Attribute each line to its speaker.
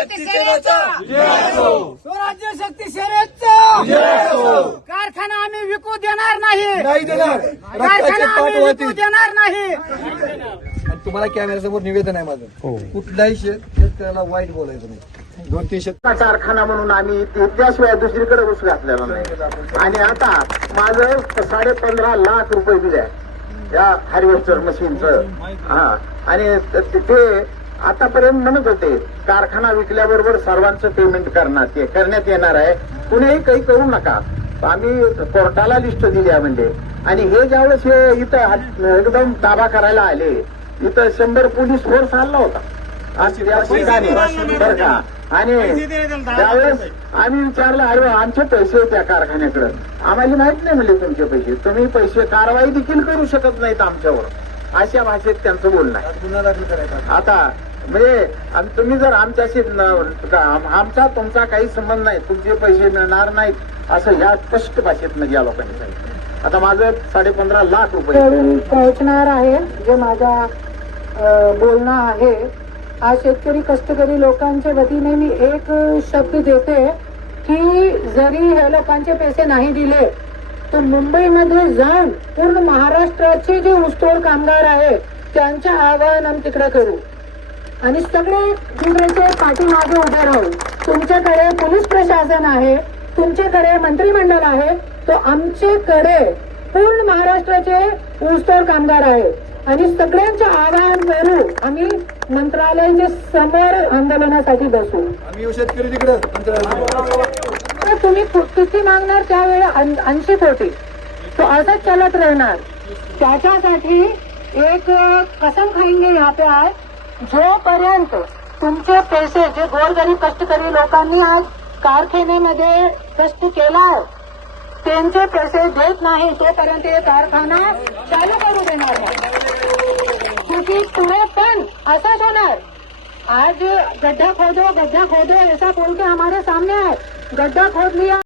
Speaker 1: शक्ती सेनेचा. स्वराज्य शक्ती सेनेचा. कारखाना आम्ही विकू देणार नाही. कारखाना आम्ही विकू देणार नाही.
Speaker 2: तुम्हाला कॅमेऱ्यासमोर निवेदन आहे माझं. कुठल्याही शेत- शेतकऱ्याला वाईट बोलायचं नाही. दोन तीन शेत
Speaker 3: कारखाना म्हणून आम्ही ते- त्याशिवाय दुसरीकडे ऊस घातलेला नाही. आणि आता माझं साडे पंधरा लाख रुपये दिले या हार्वेस्टर मशीनचं. हा. आणि ते आतापर्यंत म्हणत होते कारखाना विकल्याबरोबर सर्वांचं पेमेंट करणार ते करण्यात येणार आहे. कुणीही काही करू नका. आम्ही कोर्टाला लिस्ट दिली आहे म्हणजे. आणि हे ज्यावेळेस हे इथं एकदम ताबा करायला आले इथं शंभर पोलीस फोर्स आला होता. बरं का? आणि त्यावेळेस आम्ही विचारलं अरे आमचे पैसे त्या कारखान्याकडे. आम्हाला माहीत नाही म्हणजे तुमचे पैसे. तुम्ही पैसे कारवाई देखील करू शकत नाहीत आमच्यावर. अशा भाषेत त्यांचं बोलणं आहे. आता म्हणजे तुम्ही जर आमच्याशी आमचा तुमचा काही संबंध नाही तुमचे पैसे मिळणार नाहीत असं ह्या स्पष्ट भाषेत म्हणजे या लोकांनी सांगितलं. आता माझं साडे पंधरा लाख रुपये.
Speaker 4: पोहोचणार आहे जे माझा बोलणं आहे. आज शेतकरी कष्टकरी लोकांच्या वतीने मी एक शब्द देते की जरी हे लोकांचे पैसे नाही दिले तर मुंबईमध्ये जाऊन पूर्ण महाराष्ट्राचे जे ऊसतोड कामगार आहे त्यांच्या आवाहन आम्ही तिकडे करू. आणि सगळे काँग्रेसचे पाठीमागे उभे राहू तुमच्याकडे पोलीस प्रशासन आहे तुमच्याकडे मंत्रिमंडळ आहे तो आमच्याकडे पूर्ण महाराष्ट्राचे ऊसतोड कामगार आहे. आणि सगळ्यांचे आवाहन करू आम्ही मंत्रालयाच्या समोर आंदोलनासाठी बसू. तर तुम्ही किती मागणार त्यावेळी ऐंशी कोटी? तो असंच चालत राहणार. त्याच्यासाठी एक कसम खाईंगे यहाँ पे आहे जोपर्यंत तुमचे पैसे जे गोरगरीब कष्टकरी लोकांनी आज कारखान्यामध्ये कष्ट केलाय त्यांचे पैसे देत नाही तोपर्यंत हे कारखाना चालू करू देणार नाही. क्योंकि पुढे पण असंच होणार. आज गड्ढा खोदो गड्ढा खोदो ऐसा बोल के हमारे सामने है गड्ढा खोद लिया